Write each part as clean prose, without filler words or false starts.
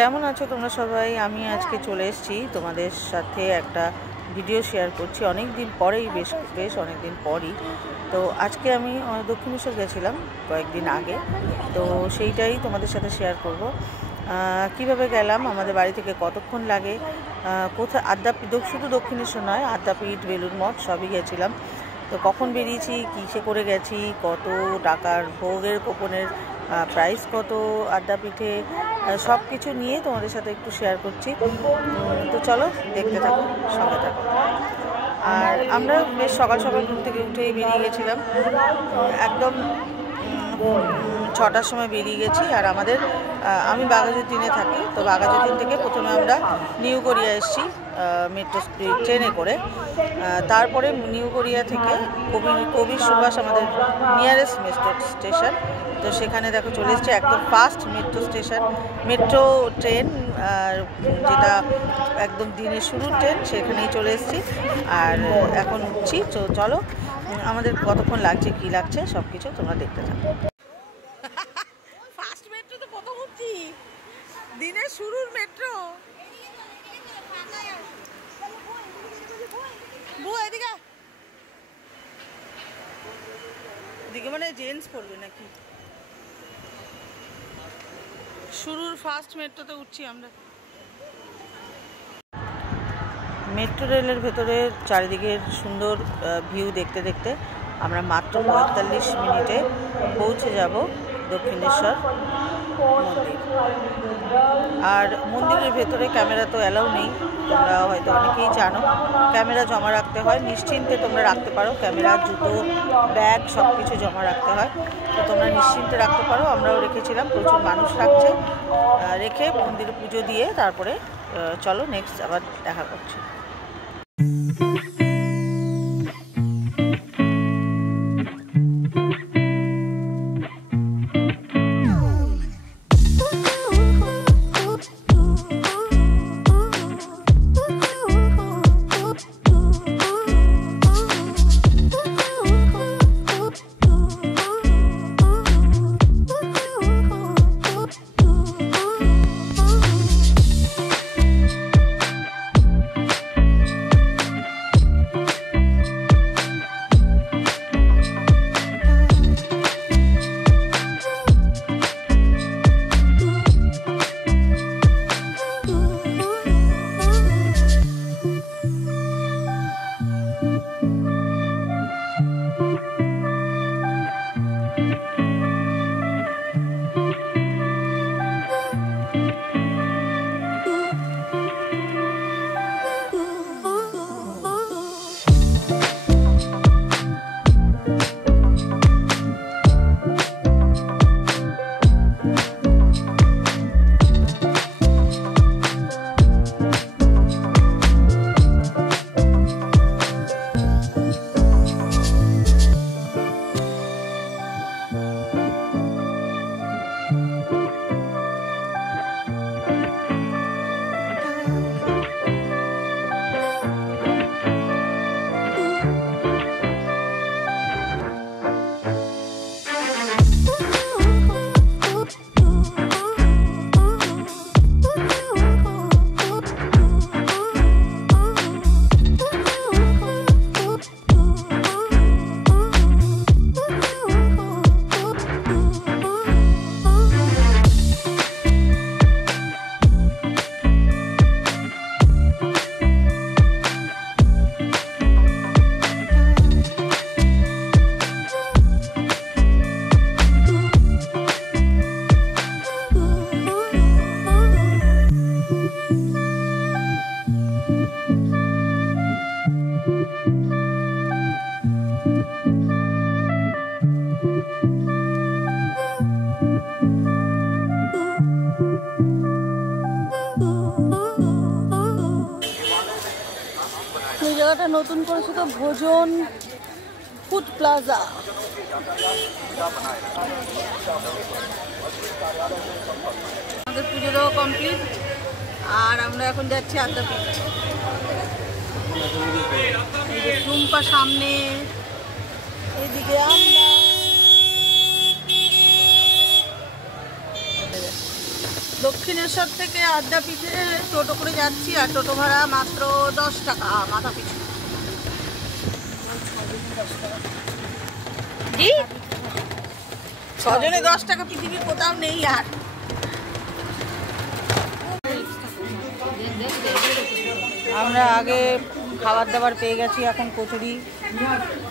কেমন আছো তোমরা সবাই? আমি আজকে চলে এসেছি তোমাদের সাথে একটা ভিডিও শেয়ার করছি অনেক দিন পরেই, বেশ অনেক দিন পরই। তো আজকে আমি দক্ষিণেশ্বর গেছিলাম কয়েকদিন আগে, তো সেইটাই তোমাদের সাথে শেয়ার করব। কিভাবে গেলাম, আমাদের বাড়ি থেকে কতক্ষণ লাগে, কোথায় শুধু দক্ষিণেশ্বর নয়, আদ্যাপীঠ, বেলুড় মঠ সবই গেছিলাম। তো কখন বেরিয়েছি, কিসে করে গেছি, কত টাকার ভোগের কুপনের প্রাইস কত আদ্যাপীঠে, সব কিছু নিয়ে তোমাদের সাথে একটু শেয়ার করছি। তো চলো দেখতে থাকো, সঙ্গে থাকো। আর আমরা বেশ সকাল সকাল ঘুম থেকে উঠেই বেরিয়ে গেছিলাম, একদম 6টার সময় বেরিয়ে গেছি। আর আমি বাঘাযতীনে থাকি, তো বাঘাযতীন থেকে প্রথমে আমরা নিউ গড়িয়া এসেছি মেট্রো ট্রেনে করে। তারপরে নিউ গড়িয়া থেকে কবির সুভাষ আমাদের নিয়ারেস্ট মেট্রো স্টেশন, তো সেখানে দেখো চলে এসেছি একদম ফাস্ট মেট্রো ট্রেন, যেটা একদম দিনের শুরুর ট্রেন, সেখানেই চলে এসেছি। আর এখন উঠছি, তো চলো আমাদের কতক্ষণ লাগছে, কি লাগছে সব কিছু তোমরা দেখতে থাকো। ফাস্ট মেট্রো তো প্রথম উঠছি, দিনের শুরুর মেট্রো। এদিকে মানে জেন্টস পড়বে নাকি? শুরুর ফার্স্ট মেট্রোতে উঠছি আমরা। মেট্রো রেলের ভেতরে চারিদিকের সুন্দর ভিউ দেখতে দেখতে আমরা মাত্র 45 মিনিটে পৌঁছে যাব দক্ষিণেশ্বর মন্দির। আর মন্দিরের ভেতরে ক্যামেরা তো অ্যালাউ নেই, তোমরা হয়তো অনেকেই জানো। ক্যামেরা জমা রাখতে হয়, নিশ্চিন্তে তোমরা রাখতে পারো, ক্যামেরা, জুতো, ব্যাগ সব কিছু জমা রাখতে হয়, তো তোমরা নিশ্চিন্তে রাখতে পারো। আমরাও রেখেছিলাম, প্রচুর মানুষ রেখে মন্দিরে পুজো দিয়ে তারপরে চলো নেক্সট আবার দেখা করছি। এই জায়গাটা নতুন করেছে তো, ভোজন ফুড প্লাজা। আমাদের পুজো দেওয়া কমপ্লিট, আর আমরা এখন যাচ্ছি আদ্যাপীঠ। এই যে টুম্পা সামনে, এদিকে আমরা দক্ষিণেশ্বর থেকে আদ্যাপীঠে টোটো করে যাচ্ছি, আর টোটো ভাড়া মাত্র 10 টাকা মাথা পিছু। জি 6 জনে 10 টাকা পৃথিবীর কোথাও নেই। আর আমরা আগে খাবার দাবার পেয়ে গেছি, এখন কচুরি,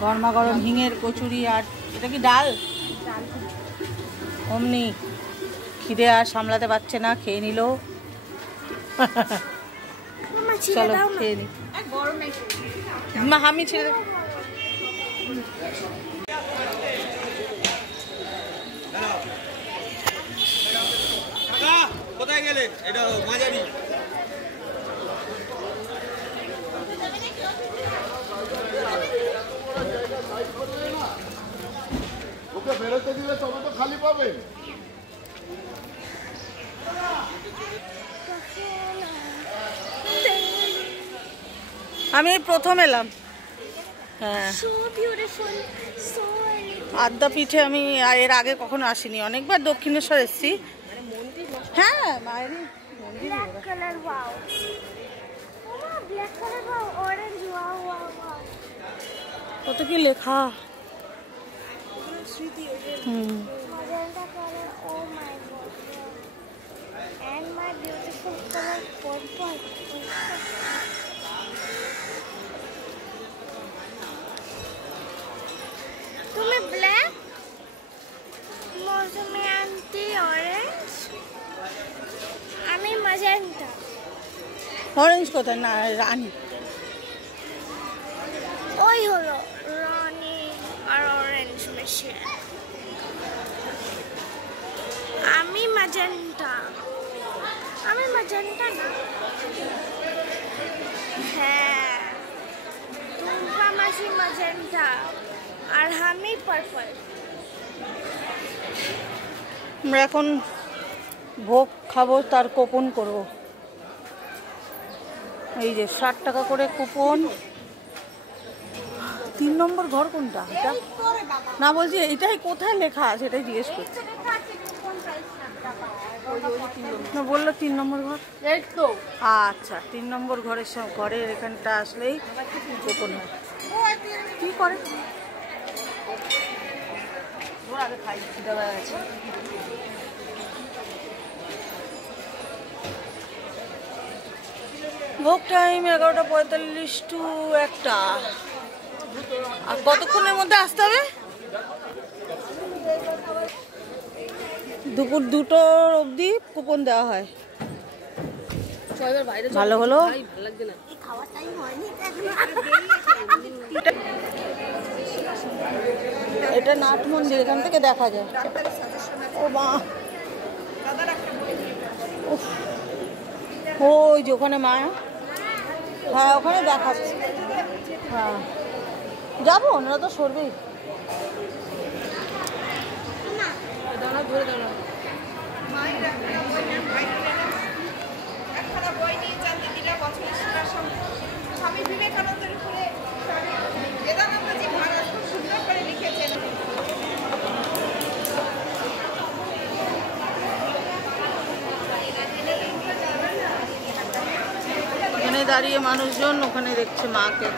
গরমা গরম হিঙের কচুরি। আর এটা কি ডাল? অমনি খিদে আর সামলাতে পারছে না, খেয়ে নিল। চলো খেয়ে নি। আমি ছেড়ে কোথায় গেলে? এটা মাঝারি ওকে বেরোতে দিলে তবে তো খালি পাবেন। আমি প্রথম এলাম। হ্যাঁ আদ্যাপীঠে আমি এর আগে কখনো আসিনি, অনেকবার দক্ষিণেশ্বর এসেছি। হ্যাঁ মায়ের মন্দির। কত কি লেখা। তুমি ব্ল্যাক, মৌসুমি আন্টি অরেঞ্জ, আমি ম্যাজেন্টা। অরেঞ্জ কোথায়? না রানী। ওই হলো রানী আর অরেঞ্জ মেশিন। আমি ম্যাজেন্টা। আমি ম্যাজেন্টা না। হ্যাঁ টুম্পা মাসি ম্যাজেন্টা আর আমি পার্পল। আমরা এখন ভোগ খাবো, তার কুপন করব। এই যে 60 টাকা করে কুপন। 3 নম্বর ঘর কোনটা? এটা না, বলছি এটাই কোথায় লেখা আছে এটাই জিজ্ঞেস করছি। না বললো 3 নম্বর ঘর। আচ্ছা 3 নম্বর ঘরের এখানটা আসলেই কুপন হয়। কি করে ভোগ টাইম 11:45 টু 1টা। আর কতক্ষণের মধ্যে আসতে হবে? দুপুর 2টোর অবধি কুপন দেওয়া হয়। ভালো হলো। এটা নাট মন্দির, এখান থেকে দেখা যায়। ও মা, ওই যে ওখানে মা। হ্যাঁ ওখানে দেখাচ্ছে। হ্যাঁ যাবো, ওনারা তো সরবেই। স্বামী বিবেকানন্দের উপরে বেদানন্দজি মহারাজ খুব সুন্দর করে লিখেছেন। এখানে দাঁড়িয়ে মানুষজন ওখানে দেখছে মাকে,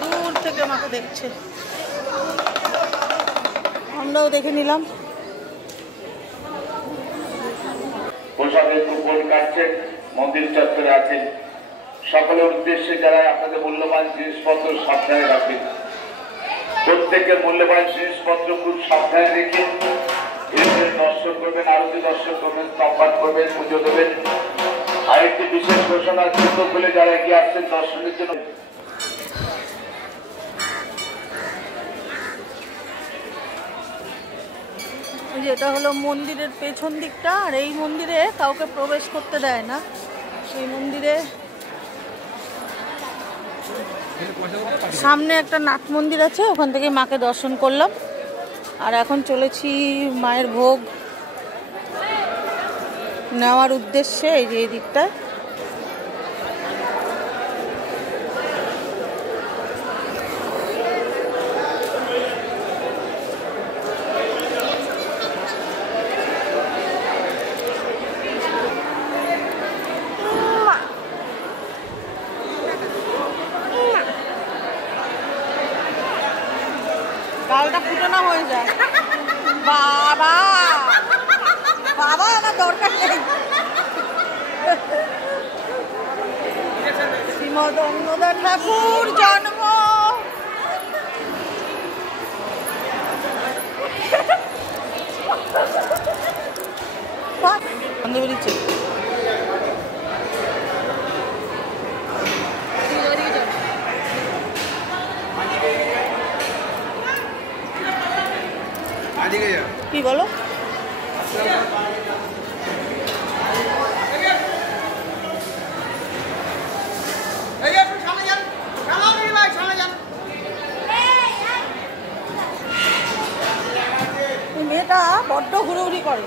দূর থেকে মাকে দেখছে। আমরাও দেখে নিলাম। পোশাকের কুপন কাটছেন, মন্দির চত্বরে আছেন। সকলের উদ্দেশ্যে যারা আপনাদের মূল্যবান জিনিসপত্র সাবধানে রাখবেন, প্রত্যেকের মূল্যবান জিনিসপত্র খুব সাবধানে রেখে দর্শন করবেন, আরতি দর্শন করবেন, স্তম্ভপাঠ করবেন, পুজো দেবেন। আরেকটি বিশেষ ঘোষণা, যুক্ত খুলে যারা এগিয়ে আসছেন দর্শনের জন্য। এটা হলো মন্দিরের পেছন দিকটা, আর এই মন্দিরে কাউকে প্রবেশ করতে দেয় না। এই মন্দিরে সামনে একটা নাট মন্দির আছে, ওখান থেকে মাকে দর্শন করলাম। আর এখন চলেছি মায়ের ভোগ নেওয়ার উদ্দেশ্যে। এই যে এই দিকটা ডালটা ফুটানো হয়ে যায়। বাবা বাবা আমার দরকার নেই। শ্রীমদ অন্নদা ঠাকুর জন্ম। বন্ধ বেরিয়েছে। কি বলো? মেয়েটা বড্ড ঘুরোঘুরি করে।